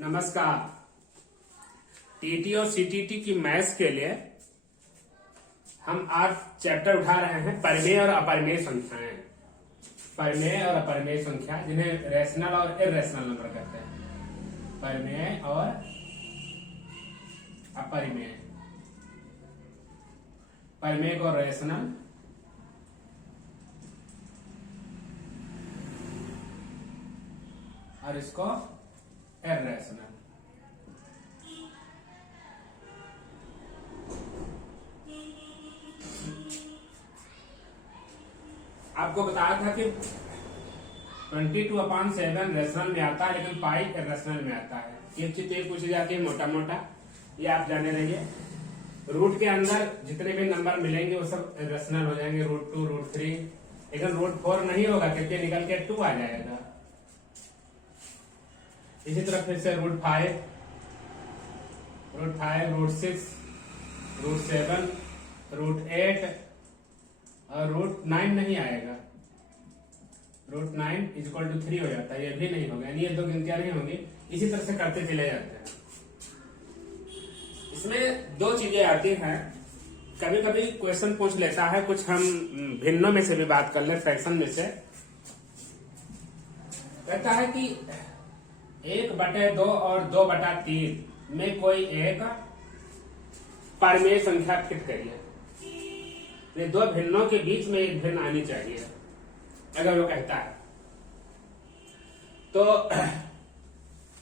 नमस्कार। टीटी और सीटीटी की मैथ्स के लिए हम आज चैप्टर उठा रहे हैं परिमेय और अपरिमेय संख्याएं। परिमेय और अपरिमेय संख्या जिन्हें रैशनल और इर्रेशनल नंबर कहते हैं। परिमेय और अपरिमेय। परिमेय को रैशनल और इसको इर्रेशनल। आपको बताया था कि 22/7 रेशनल में आता है, लेकिन पाई इर्रेशनल में आता है। एक चीज एक पूछी जाती है मोटा मोटा, ये आप जाने रहिए। रूट के अंदर जितने भी नंबर मिलेंगे वो सब इर्रेशनल हो जाएंगे, √2, √3, लेकिन √4 नहीं होगा क्योंकि निकल के 2 आ जाएगा। इसी तरह फिर से √5, √6, √7, √8 और √9 नहीं आएगा। √9 = 3 हो जाता है, ये भी नहीं होगा, यानी ये दो गिनतियां नहीं होंगी। इसी तरह से करते चले जाते हैं। इसमें दो चीजें आती हैं। कभी कभी क्वेश्चन पूछ लेता है, कुछ हम भिन्नों में से भी बात कर ले, फ्रैक्शन में से कहता है कि 1/2 और 2/3 में कोई एक परिमेय संख्या फिट करिए। ये दो भिन्नों के बीच में एक भिन्न आनी चाहिए, अगर वो कहता है तो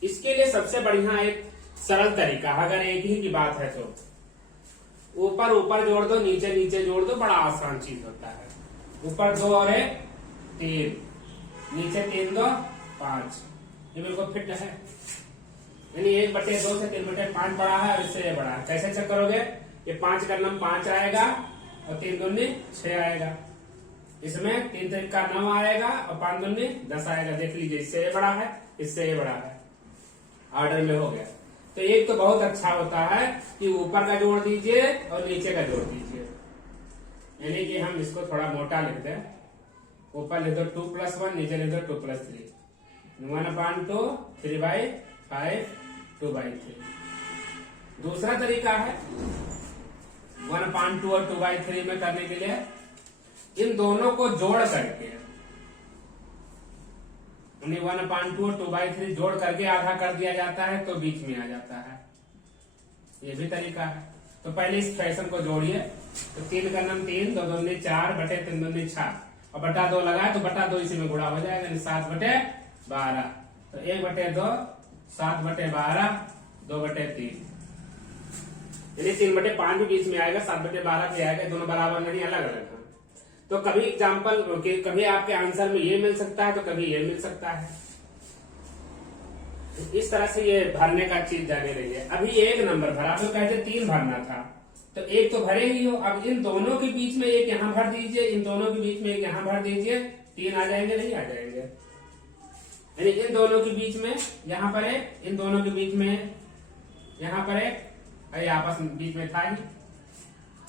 इसके लिए सबसे बढ़िया एक सरल तरीका, अगर एक ही की बात है तो ऊपर ऊपर जोड़ दो, नीचे नीचे जोड़ दो, बड़ा आसान चीज होता है। ऊपर 2 और 1 3, नीचे 3 2 5, ये बिल्कुल फिट है। यानी 1/2 से 3/5 बड़ा है और इससे ये बड़ा है। कैसे चेक करोगे? ये 5 का नम 5 आएगा और 3 दूनी 6 आएगा। इसमें 3 3 का 9 आएगा और 5 दूनी 10 आएगा। देख लीजिए, इससे ये बड़ा है, इससे ये बड़ा है, ऑर्डर में हो गया। तो एक तो बहुत अच्छा होता है कि ऊपर का जोड़ दीजिए और नीचे का जोड़ दीजिए। यानी कि हम इसको थोड़ा मोटा लिख दें। ऊपर लिख दो 2+1, नीचे लिख दो 2+3, 1/2, 3/5, 2/3। दूसरा तरीका है 1/2 और 2/3 में करने के लिए इन दोनों को जोड़ करके, 1/2 और 2/3 जोड़ करके आधा कर दिया जाता है तो बीच में आ जाता है। ये भी तरीका है। तो पहले इस फ्रैक्शन को जोड़िए। तो 3 का नम 3, 2 दूनी 4, बटे 3 दूनी 6 और बटा 2 लगाए तो बटा 2 इसी में गुणा हो जाएगा, 7/12। तो 1/2 7/12, 2/3, यानी 3/5 भी बीच में आएगा, 7/12 भी आएगा। दोनों बराबर नहीं, अलग अलग है। तो कभी एग्जाम्पल, कभी आपके आंसर में ये मिल सकता है तो कभी ये मिल सकता है। इस तरह से ये भरने का चीज जाने रही है। अभी एक नंबर भरा, तो कहते 3 भरना था, तो एक तो भरे ही हो। अब इन दोनों के बीच में एक यहाँ भर दीजिए, इन दोनों के बीच में एक यहाँ भर दीजिए, 3 आ जाएंगे, नहीं आ जाएंगे? यानी इन दोनों के बीच में यहाँ पर एक, इन दोनों के बीच में यहाँ पर एक, आपस में बीच में था ही।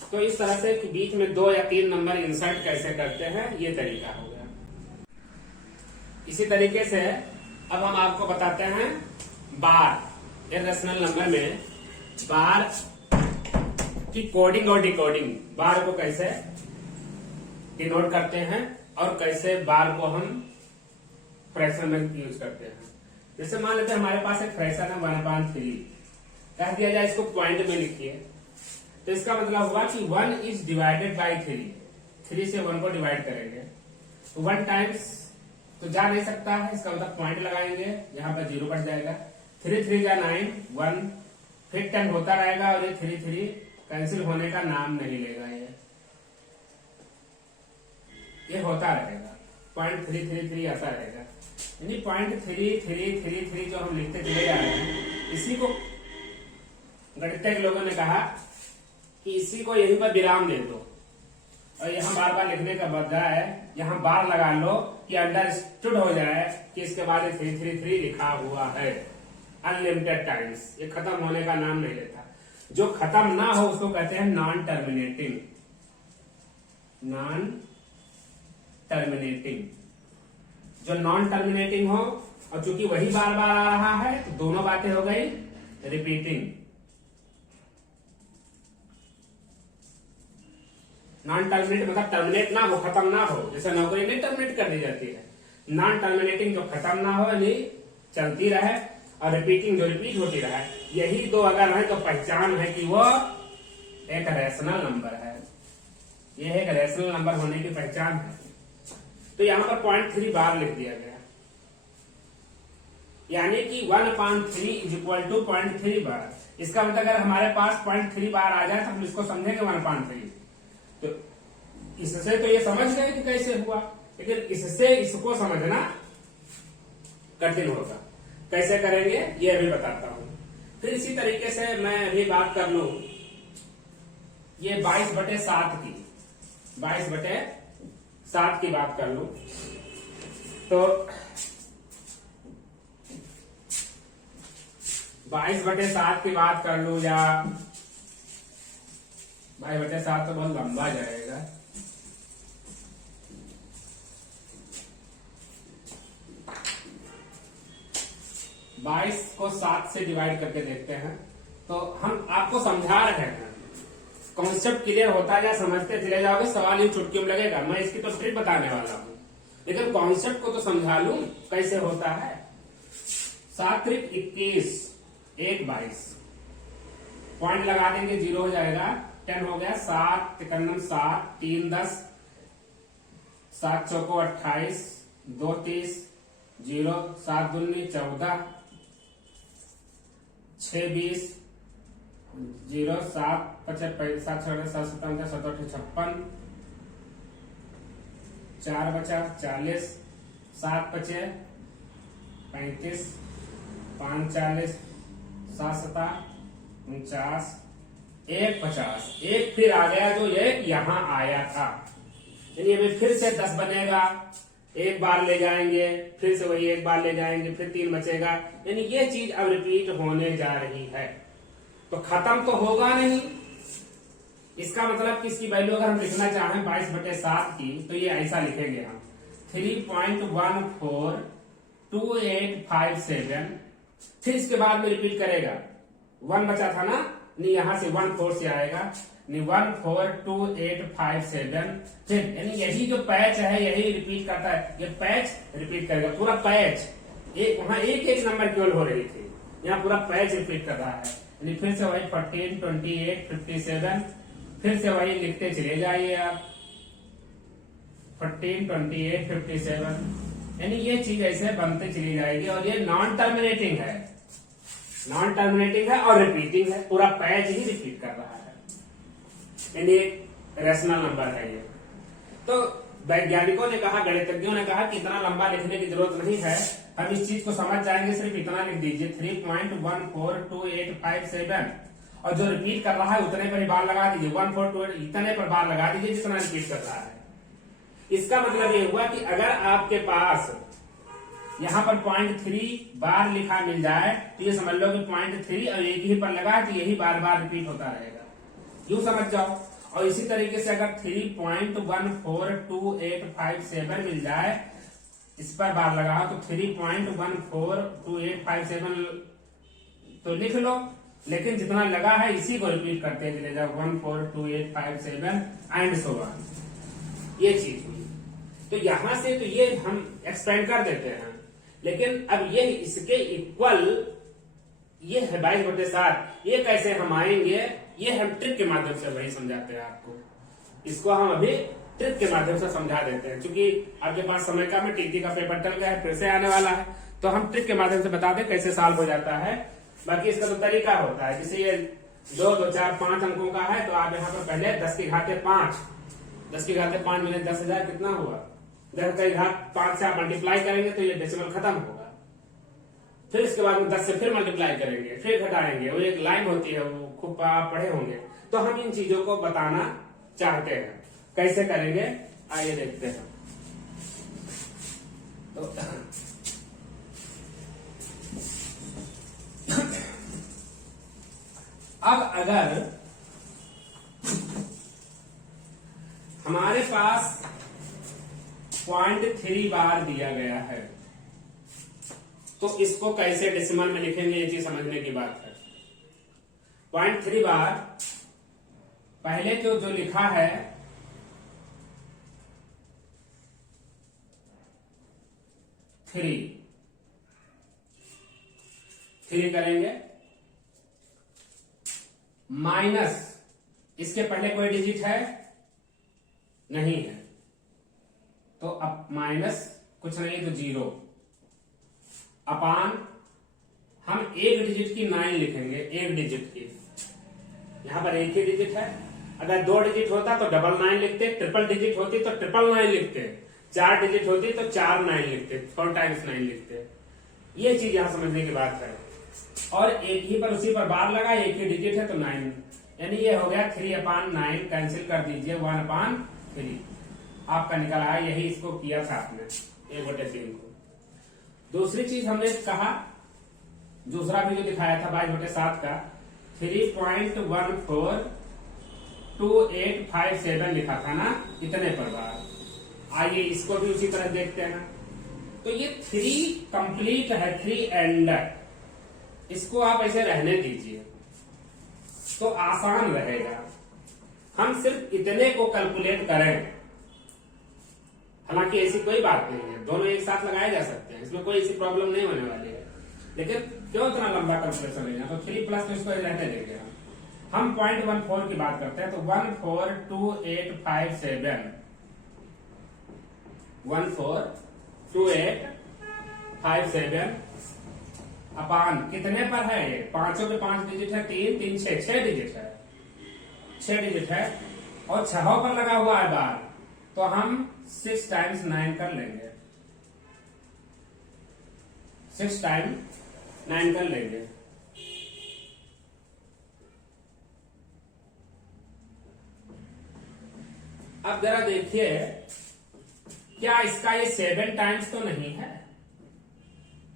तो इस तरह से बीच में 2 या 3 नंबर इंसर्ट कैसे करते हैं, ये तरीका हो गया। इसी तरीके से अब हम आपको बताते हैं बार। इर्रेशनल नंबर में बार की कोडिंग और डिकोडिंग, बार को कैसे डिनोट करते हैं और कैसे बार को हम फ्रैक्शन में यूज करते हैं। जैसे मान लेते हैं हमारे पास एक फ्रैक्शन है 1/3, कह दिया जाए इसको पॉइंट में लिखिए, तो इसका मतलब हुआ कि 1 is divided by 3। 3 से 1 को डिवाइड करेंगे तो 1 टाइम्स तो जा नहीं सकता है, इसका मतलब पॉइंट लगाएंगे, यहाँ पर 0 बच जाएगा। 3 3 जा 9, 1 फिर 10 होता रहेगा और ये 3 3 कैंसिल होने का नाम नहीं लेगा। ये होता रहेगा, 0.333 आता रहेगा। यानी 0.3333 जो हम लिखते चले जा रहे हैं, इसी को गणितज्ञ के लोगों ने कहा कि इसी को यहीं पर विराम दे दो और यहाँ बार बार लिखने का बजाय यहाँ बार लगा लो कि अंडरस्टूड हो जाए कि इसके बाद 333 लिखा हुआ है अनलिमिटेड टाइम्स। ये खत्म होने का नाम नहीं लेता। जो खत्म ना हो उसको कहते हैं नॉन टर्मिनेटिंग। नॉन टर्मिनेटिंग जो नॉन टर्मिनेटिंग हो और चूंकि वही बार बार आ रहा है तो दोनों बातें हो गई रिपीटिंग। नॉन टर्मिनेट मतलब टर्मिनेट ना हो, खत्म ना हो, जैसे नौकरी नहीं टर्मिनेट कर दी जाती है। नॉन टर्मिनेटिंग जो खत्म ना हो यानी चलती रहे, और रिपीटिंग जो रिपीट होती रहे, यही दो अगर है तो पहचान है कि वो एक रैशनल नंबर है। यह एक रैशनल नंबर होने की पहचान है। तो यहां पर 0.3 बार लिख दिया गया, यानी कि 1/3 इज इक्वल टू 0.3 बार। इसका मतलब अगर हमारे पास 0.3 बार आ जाए तो हम इसको समझेंगे 1/3। तो इससे तो ये समझ गए कि कैसे हुआ, लेकिन इससे इसको समझना कठिन होगा। कैसे करेंगे ये अभी बताता हूं। फिर इसी तरीके से मैं अभी बात कर लूं ये 22/7 की, 22/7 की बात कर लूं तो 22/7 की बात कर लूं या 22/7 तो बहुत लंबा जाएगा। बाईस को 7 से डिवाइड करके देखते हैं। तो हम आपको समझा रहे हैं, कॉन्सेप्ट क्लियर होता जाए, समझते चले जाओगे, सवाल यूं चुटकी में लगेगा। मैं इसकी तो ट्रिक बताने वाला हूं, लेकिन कॉन्सेप्ट को तो समझा लूं कैसे होता है। 7 त्रिक 21, 1 22, पॉइंट लगा देंगे, 0 हो जाएगा, 10 हो गया, 7 तिकन्नम 7, 3 10, 7 चौको 28, 2 30, 0, 7 दूनी 14, 6 20, 0, 7 55, 7 7 7 57, 7 56, 4 बचा 40, 7 बचे 35, 5 40, 7 7 49, 1 50, एक फिर आ गया जो एक यहां आया था, यानी अभी फिर से 10 बनेगा, एक बार ले जाएंगे, फिर से वही एक बार ले जाएंगे, फिर 3 बचेगा, यानी ये चीज अब रिपीट होने जा रही है। तो खत्म तो होगा नहीं। इसका मतलब कि इसकी वैल्यू अगर हम लिखना चाहें 22/7 की तो ये ऐसा लिखेंगे हम 3.142857। फिर इसके बाद में रिपीट करेगा, 1 बचा था ना, नहीं यहां से 1 4 से आएगा, नहीं 142857। फिर यानी यही जो पैच है यही रिपीट करता है, ये पैच रिपीट करेगा पूरा पैच। एक वहां एक नंबर केवल हो रही थी, यहाँ पूरा पैच रिपीट कर रहा है। यानी फिर से वही 14 28 57, फिर से वही लिखते चले जाइए आप 14 28 57, यानी ये चीज ऐसे बनते चली जाएगी। और ये नॉन टर्मिनेटिंग है, नॉन टर्मिनेटिंग है और रिपीटिंग है, पूरा पैच ही रिपीट कर रहा है, यानी एक रेशनल नंबर है ये। तो वैज्ञानिकों ने कहा, गणितज्ञों ने कहा कि इतना लंबा लिखने की जरूरत नहीं है, हम इस चीज को समझ जाएंगे, सिर्फ इतना लिख दीजिए 3.142857, और जो रिपीट कर रहा है उतने पर ही बार लगा दीजिए, 1428 इतने पर बार लगा दीजिए जितना रिपीट कर रहा है। इसका मतलब ये हुआ कि अगर आपके पास यहाँ पर 0.3 बार लिखा मिल जाए तो ये समझ लो कि 0.3 और एक ही पर लगा है तो यही बार बार रिपीट होता रहेगा, यूं समझ जाओ। और इसी तरीके से अगर 3.142857 मिल जाए, इस पर बार लगा तो 3.142857 तो लिख लो, लेकिन जितना लगा है इसी को रिपीट करते चले जाओ, 142857 एंड सो ऑन। ये चीज हुई। तो यहां से तो ये हम एक्सपेंड कर देते हैं, लेकिन अब ये इसके इक्वल ये है 22/7, ये कैसे हम आएंगे, ये हम ट्रिक के माध्यम से वही समझाते हैं आपको। इसको हम अभी ट्रिक के माध्यम से समझा देते हैं, क्योंकि आपके पास समय कम है, टीटी का पेपर टल गया है, फिर से आने वाला है, तो हम ट्रिक के माध्यम से बता दें कैसे सॉल्व हो जाता है। बाकी इसका तो तरीका होता है, जैसे ये 2 2 4 5 अंकों का है, तो आप यहाँ पर पहले 10 की घाते 5, 10 की घाते 5 मिले 10,000 कितना हुआ, 10 की घात 5 से आप मल्टीप्लाई करेंगे तो ये डेसिमल खत्म होगा। फिर इसके बाद में 10 से फिर मल्टीप्लाई करेंगे, फिर घटाएंगे, वो एक लाइन होती है, वो खूब आप पढ़े होंगे। तो हम इन चीजों को बताना चाहते हैं, कैसे करेंगे आइए देखते हैं। तो अब अगर हमारे पास 0.3 बार दिया गया है, तो इसको कैसे डेसिमल में लिखेंगे ये चीज समझने की बात है। 0.3 बार पहले जो लिखा है 3 करेंगे, माइनस इसके पहले कोई डिजिट है नहीं है, तो अब माइनस कुछ नहीं तो 0 अपान हम एक डिजिट की 9 लिखेंगे, एक डिजिट की, यहां पर एक ही डिजिट है। अगर 2 डिजिट होता तो 999 लिखते, ट्रिपल डिजिट होती तो 999 लिखते, 4 डिजिट होती तो 4 9 लिखते, 4 टाइम्स 9 लिखते। ये चीज यहां समझने की बात है। और एक ही पर उसी पर बार लगा, एक ही डिजिट है तो 9, यानी ये हो गया 3/9, कैंसिल कर दीजिए 1/3 आपका निकल आया। यही इसको किया था आपने 1/3 को। दूसरी चीज हमने कहा, दूसरा भी जो दिखाया था 22/7 का 3.142857 लिखा था ना, इतने पर बार। आइए इसको भी उसी तरह देखते हैं। तो ये 3 कंप्लीट है, 3 एंड, इसको आप ऐसे रहने दीजिए तो आसान रहेगा। हम सिर्फ इतने को कैलकुलेट करें, हालांकि ऐसी कोई बात नहीं है, दोनों एक साथ लगाए जा सकते हैं, इसमें कोई ऐसी प्रॉब्लम नहीं होने वाली है। लेकिन क्यों इतना लंबा कैलकुलेशन लेना, तो 3 प्लस तो इसको रहने देंगे। हम 0.14 की बात करते हैं तो 142857 अपान कितने पर है, ये 5 के 5 डिजिट है, 3 3 6 डिजिट है, 6 डिजिट है और 6 पर लगा हुआ है बार, तो हम 6 टाइम्स 9 कर लेंगे, 6 टाइम्स 9 कर लेंगे। अब जरा देखिए क्या इसका ये 7 टाइम्स तो नहीं है,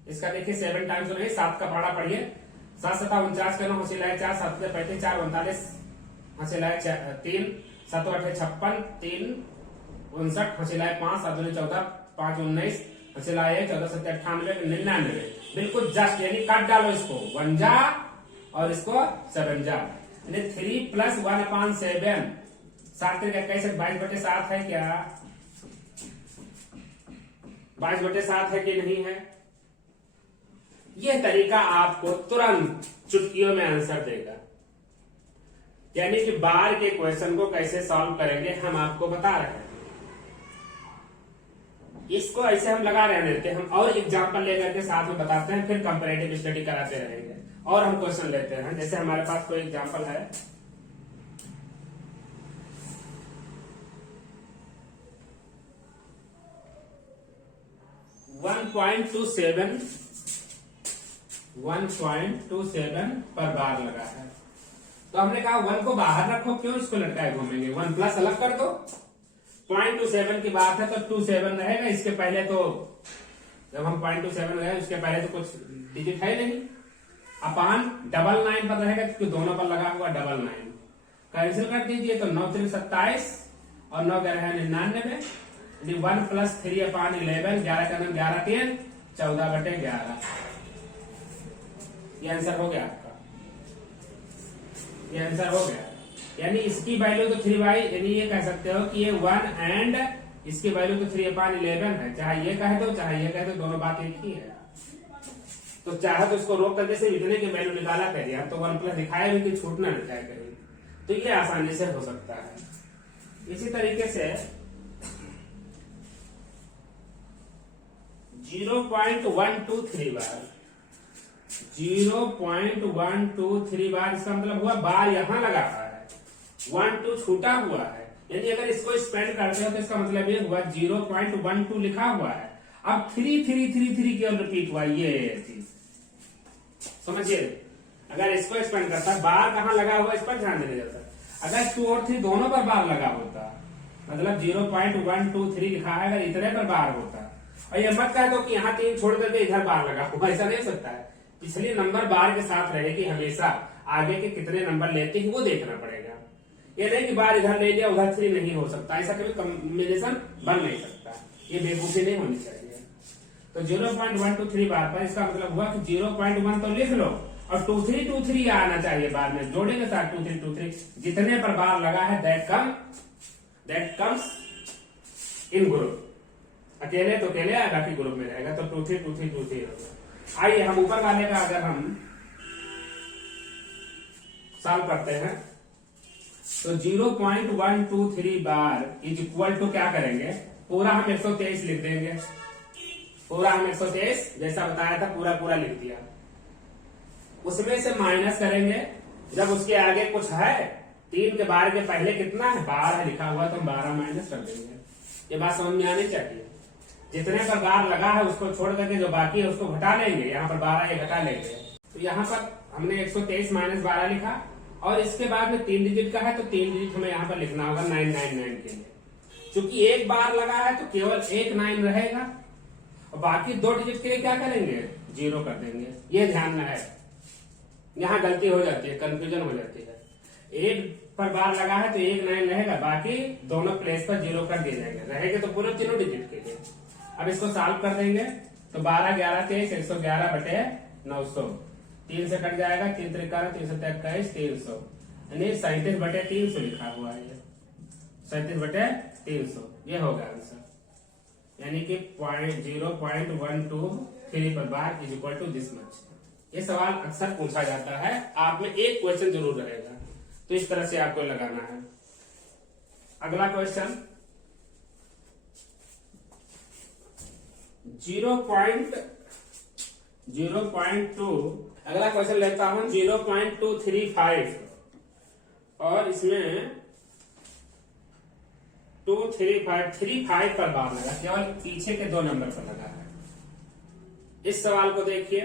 इसका देखिए 7 टाइम्स तो नहीं। 7 का पढ़ा पढ़िए, 7 7 49 के 9 हसीलाए 4, 7 35 4 39 हसीलाए 3, 7 8 56 3 59 हसीलाए 5, 7 2 14 5 19 हसीलाए 14 7 98 99, बिल्कुल जस्ट, यानी काट डालो इसको 1 जा और इसको 7 जा, यानी 3 + 1/7 7 3 21 22/7 है क्या, 22/7 है कि नहीं है। यह तरीका आपको तुरंत चुटकियों में आंसर देगा, यानी कि बार के क्वेश्चन को कैसे सॉल्व करेंगे हम आपको बता रहे हैं। इसको ऐसे हम लगा रहने देते हैं, हम और एग्जाम्पल लेकर के साथ में बताते हैं, फिर कंपैरेटिव स्टडी कराते रहेंगे और हम क्वेश्चन लेते हैं। जैसे हमारे पास कोई एग्जाम्पल है, $1.27 पर बार लगा है, तो हमने कहा 1 को बाहर रखो, क्यों इसको लटकाए घूमेंगे, 1 प्लस अलग कर दो। 0.27 की बात है तो 27 रहेगा, इसके पहले तो जब हम 0.27 रहे उसके पहले तो कुछ डिजिट है नहीं, अपान 99 पर रहेगा क्योंकि दोनों पर लगा हुआ 99, कैंसिल कर दीजिए तो 9 3 27 और 9 11 99, 1 + 3/11, 11 का 11 3 14/11, ये आंसर हो गया आपका, ये आंसर हो गया। यानी इसकी वैल्यू तो 3/, यानी ये कह सकते हो कि ये 1 एंड इसकी वैल्यू तो 3/11 है, चाहे ये कहे दो चाहे ये कहे दो, दोनों बात एक ही है। तो चाहे तो इसको रोक करके से इतने की वैल्यू निकाला करिए, अब तो 1 प्लस दिखाया भी कि छूटना न जाए कहीं, तो ये आसानी से हो सकता है। इसी तरीके से 0.123 बार, 0.123 बार, इसका मतलब हुआ बार यहां लगा हुआ है, 1 2 छूटा हुआ है, यानी अगर इसको स्पेंड करते हो तो इसका मतलब ये हुआ 0.12 लिखा हुआ है, अब 3 3 3 3 केवल रिपीट हुआ, ये चीज समझिए। अगर इसको एक्सपेंड करता, बार कहां लगा हुआ इस पर ध्यान देने जाता, अगर 2 और 3 दोनों पर बार लगा होता, मतलब 0.123 लिखा है, अगर इतने पर बार होता, और ये मत कह दो कि यहाँ 3 छोड़ करके इधर बार लगा हुआ, ऐसा नहीं हो सकता है। पिछले नंबर बार के साथ रहेगी हमेशा, आगे के कितने नंबर लेते हैं वो देखना पड़ेगा। ये नहीं कि बार इधर ले लिया उधर 3 नहीं हो सकता, ऐसा कभी कॉम्बिनेशन बन नहीं सकता, ये बेवकूफी नहीं होनी चाहिए। तो 0.123 बार पर इसका मतलब हुआ कि 0.1 तो लिख लो और 2323 आना चाहिए बाद में, जोड़ेंगे साथ 2323 जितने पर बार लगा है दैट कम्स इन ग्रुप। अकेले तो अकेले आएगा कि ग्रुप में रहेगा, तो 232323 होगा। आइए हम ऊपर वाले का अगर हम सॉल्व करते हैं तो 0.123 बार इज इक्वल टू क्या करेंगे, पूरा हम 123 लिख देंगे, पूरा हम 123 जैसा बताया था पूरा लिख दिया। उसमें से माइनस करेंगे, जब उसके आगे कुछ है 3 के बार के पहले कितना है 12 लिखा हुआ, तो हम 12 माइनस कर देंगे। ये बात समझ में आनी चाहिए। जितने पर बार लगा है उसको छोड़ करके जो बाकी है उसको घटा लेंगे, यहाँ पर 12 ये घटा लेंगे। तो यहाँ पर हमने 123 माइनस 12 लिखा और इसके बाद में 3 डिजिट का है तो 3 डिजिट हमें यहाँ पर लिखना होगा 999 के लिए। चूंकि एक बार लगा है तो केवल एक 9 रहेगा और बाकी 2 डिजिट के लिए क्या करेंगे 0 कर देंगे। ये ध्यान में है, यहाँ गलती हो जाती है, कंफ्यूजन हो जाती है। एक पर बार लगा है तो एक 9 रहेगा, बाकी दोनों प्लेस पर 0 कर दिए जाएंगे, रहेंगे तो पूरे तीनों डिजिट के लिए। अब इसको सॉल्व कर देंगे तो 12 11 23 111 बटे 900, 3 से कट जाएगा, 3 3 323 300 यानी 37 बटे 300 लिखा हुआ है, ये 37 बटे 300 ये होगा आंसर। यानी कि 0.123 पर bar is equal to this much. ये सवाल अक्सर पूछा जाता है, आप में एक क्वेश्चन जरूर रहेगा, तो इस तरह से आपको लगाना है। अगला क्वेश्चन 0.2, अगला क्वेश्चन लेता हूं 0.235 और इसमें 235 पर बार लगा, केवल पीछे के 2 नंबर पर लगा है। इस सवाल को देखिए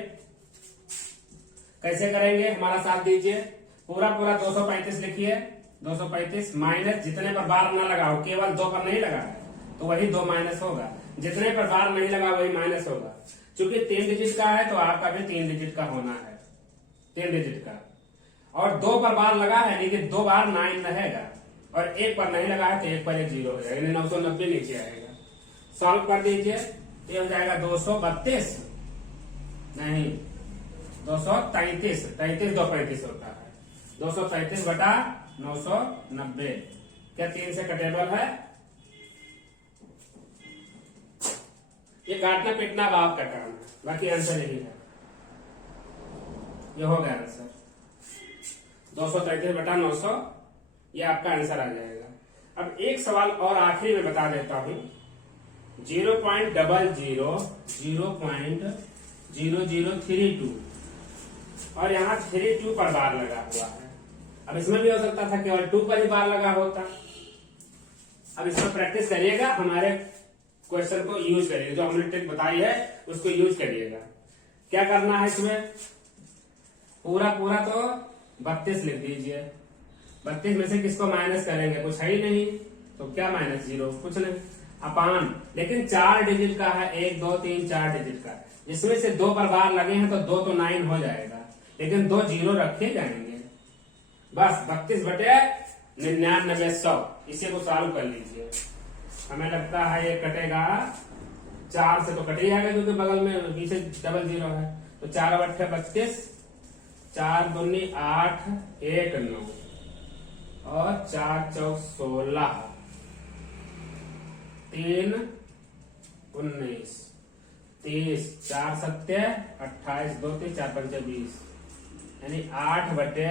कैसे करेंगे, हमारा साथ दीजिए। पूरा 235 लिखिए, 235 माइनस जितने पर बार ना लगा हो, केवल 2 पर नहीं लगा है तो वही 2 माइनस होगा, जितने पर बार नहीं लगा वही माइनस होगा। चूंकि 3 डिजिट का है तो आपका भी 3 डिजिट का होना है, 3 डिजिट का। और 2 पर बार लगा है यानी कि 2 बार 9 रहेगा और 1 पर नहीं लगा है तो 1 पर 0 हो जाएगा, यानी 990 नीचे आएगा। सॉल्व कर दीजिए, ये हो जाएगा 232 नहीं 233, 33 235 होता है, 233 बटा 990। क्या 3 से कटेबल है? ये काटना पीटना बाप का काम है, बाकी आंसर यही है, ये हो गया आंसर 233 बटा 900, ये आपका आंसर आ जाएगा। अब एक सवाल और आखिरी में बता देता हूं, 0.000032 और यहाँ 32 पर बार लगा हुआ है। अब इसमें भी हो सकता था केवल 2 पर ही बार लगा होता। अब इसमें प्रैक्टिस करिएगा, हमारे क्वेश्चन को यूज करिएगा, जो हमने ट्रिक बताई है उसको यूज करिएगा। क्या करना है इसमें, पूरा तो 32 लिख दीजिए। 32 में से किसको माइनस करेंगे, कुछ है ही नहीं, तो क्या माइनस 0, कुछ नहीं, अपान। लेकिन 4 डिजिट का है, 1 2 3 4 डिजिट का, जिसमें से 2 पर बार लगे हैं तो 2 तो 9 हो जाएगा, लेकिन 2 0 रखे जाएंगे। बस 32 बटे 9900, इसे को सॉल्व कर लीजिए। हमें लगता है ये कटेगा 4 से, तो कट ही जाएगा क्योंकि बगल में पीछे डबल 0 है, तो 4 बटे 32, 4 दूनी 8 1 9 और 4 चौक 16, 3 19 30, 4 सत्ते 28, 2 3 4 5 20, यानी 8 बटे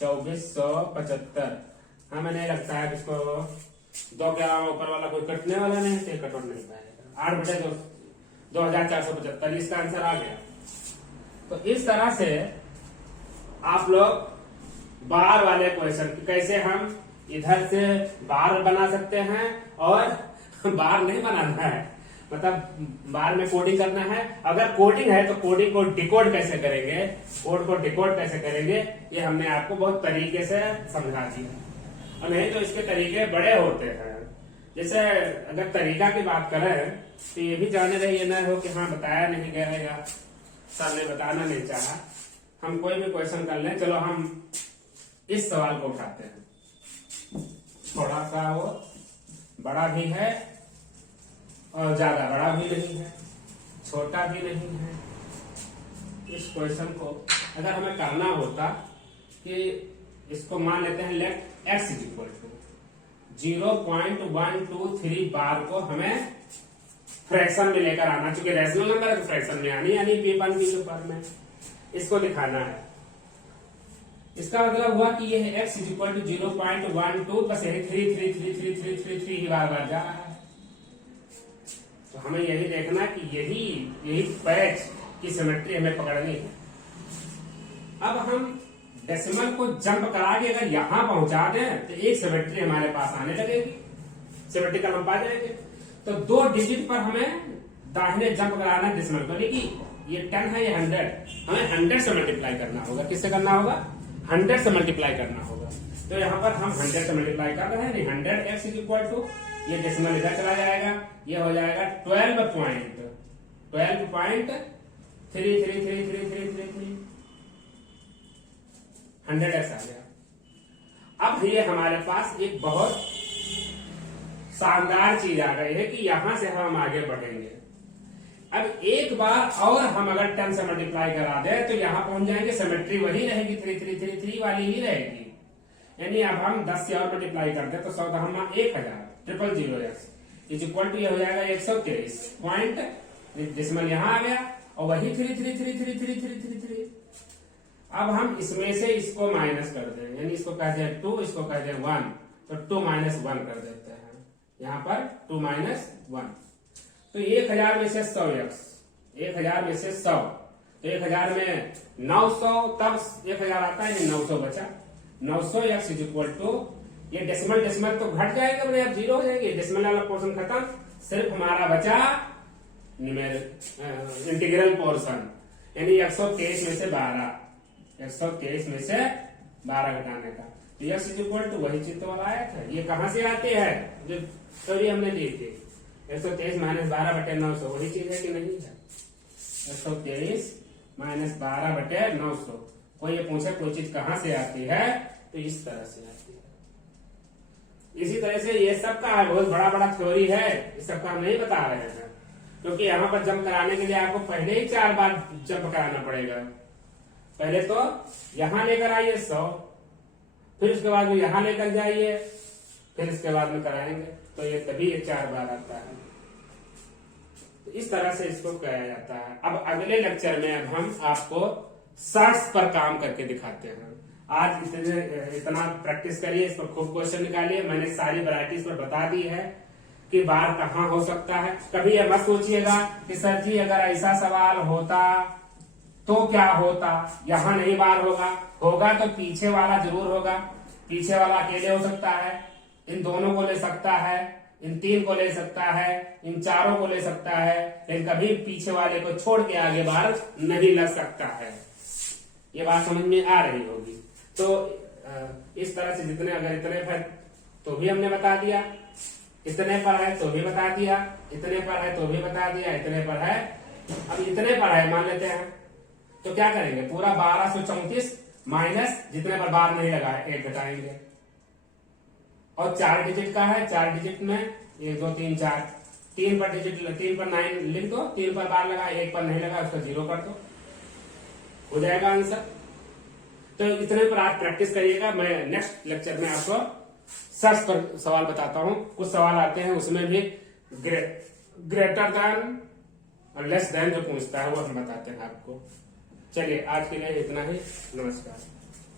2475। हमें नहीं लगता है इसको 2 के अलावा ऊपर वाला कोई कटने वाला नहीं, तो कट नहीं पाएगा। 8 बटे 2475, इसका आंसर आ गया। तो इस तरह से आप लोग बार वाले क्वेश्चन कैसे हम इधर से बार बना सकते हैं, और बार नहीं बनाना है, मतलब बार में कोडिंग करना है। अगर कोडिंग है तो कोडिंग को डिकोड कैसे करेंगे, कोड को डिकोड कैसे करेंगे, ये हमने आपको बहुत तरीके से समझा दिया। और नहीं तो इसके तरीके बड़े होते हैं। जैसे अगर तरीका की बात करें तो ये भी जाने रहे, ये ना हो कि हाँ बताया नहीं गया है या सर ने बताना नहीं चाहा। हम कोई भी क्वेश्चन कर लें, चलो हम इस सवाल को उठाते हैं, थोड़ा सा वो बड़ा भी है और ज्यादा बड़ा भी नहीं है। छोटा भी नहीं है। इस क्वेश्चन को अगर हमें करना होता कि इसको मान लेते हैं let x is equal to 0.123 bar को हमें फ्रैक्शन में लेकर आना, चूंकि रेशनल नंबर है तो फ्रैक्शन में आनी यानी पेपर की जो फॉर्म में इसको दिखाना है। इसका मतलब हुआ कि यह x इज इक्वल टू 0.12 बस यही 3 ही बार बार जा रहा है। तो हमें यही देखना कि यही पैच की सिमेट्री हमें पकड़नी है। अब हम डेसिमल को जंप करा के अगर यहां पहुंचा दें तो एक सिमेट्री हमारे पास आने लगेगी, सिमेट्रिकल हम पा जाएंगे। तो 2 डिजिट पर हमें दाहिने जंप कराना डेसिमल को, लेकिन ये 10 है ये 100, हमें 100 से मल्टीप्लाई करना होगा। किससे करना होगा? 100 से मल्टीप्लाई करना होगा। तो यहाँ पर हम 100 से मल्टीप्लाई कर रहे हैं, 100x इज इक्वल टू ये डेसिमल इधर चला जाएगा, ये हो जाएगा 12.333333 100x आ गया। अब ये हमारे पास एक बहुत शानदार चीज आ गई है कि यहां से हम आगे बढ़ेंगे। अब एक बार और हम अगर 10 से मल्टीप्लाई करा दें तो यहां पहुंच जाएंगे, सिमेट्री वही रहेगी, 3333 वाली ही रहेगी। यानी अब हम 10 से और मल्टीप्लाई कर दें तो 100 हम 1000 इज इक्वल टू ये हो जाएगा 123 पॉइंट, डेसिमल यहां आ गया और वही 333333। अब हम इसमें से इसको माइनस कर दें, यानी इसको कह दें 2, इसको कह दें 1, तो 2 - 1 कर देते हैं यहाँ पर 2 - 1। तो 1000 में से 100x, 1000 में से 100, तो 1000 में 900, तब 1000 आता है, 900 बचा। 900x इज इक्वल टू ये डेसिमल तो घट जाएगा, अब 0 हो जाएगी, डेसिमल वाला पोर्शन खत्म, सिर्फ हमारा बचा इंटीग्रल पोर्शन, यानी 123 में से 12, 123 में से 12 घटाने का। तो x इज इक्वल टू वही चित्र वाला आया था। ये कहां से आते हैं जो स्टोरी हमने दी थी, 123 - 12/900, वही चीज है कि नहीं है? 123 - 12/900। कोई ये पूछे कोई चीज कहां से आती है, तो इस तरह से आती है। इसी तरह से ये सब का बहुत बड़ा थ्योरी है, इस सब का हम नहीं बता रहे हैं, क्योंकि यहाँ पर जंप कराने के लिए आपको पहले ही 4 बार जंप कराना पड़ेगा। पहले तो यहां लेकर आइए 100, फिर उसके बाद में यहां लेकर जाइए, फिर इसके बाद में कराएंगे, तो ये तभी 4 बार आता है। तो इस तरह से इसको किया जाता है। अब अगले लेक्चर में अब हम आपको शॉर्ट्स पर काम करके दिखाते हैं। आज इतना प्रैक्टिस करिए, इस पर खूब क्वेश्चन निकालिए। मैंने सारी वैरायटीज पर बता दी है कि बार कहाँ हो सकता है। कभी ये मत सोचिएगा कि सर जी अगर ऐसा सवाल होता तो क्या होता, यहाँ नहीं बार होगा तो पीछे वाला जरूर होगा। पीछे वाला अकेले हो सकता है, इन दोनों को ले सकता है, इन 3 को ले सकता है, इन 4 को ले सकता है, लेकिन कभी पीछे वाले को छोड़ के आगे बार नहीं लग सकता है। ये बात समझ में आ रही होगी। तो इस तरह से जितने, अगर इतने पर तो भी हमने बता दिया, इतने पर है तो भी बता दिया, इतने पर है तो भी बता दिया, इतने पर है, अब इतने पर है मान लेते हैं, तो क्या करेंगे, पूरा 1234 माइनस जितने पर बार नहीं लगा है 1 घटाएंगे। और 4 डिजिट का है, 4 डिजिट में 1 2 3 4, 3 पर डिजिट, 3 पर 9 लिख दो, 3 पर बार लगा, 1 पर नहीं लगा, उसका 0 कर दो, हो जाएगा आंसर। तो इतने पर आप प्रैक्टिस करिएगा। मैं नेक्स्ट लेक्चर में आपको सर्च पर सवाल बताता हूं। कुछ सवाल आते हैं उसमें भी ग्रेटर देन और लेस देन जो पूछता है वो हम बताते हैं आपको। चलिए आज के लिए इतना ही, नमस्कार।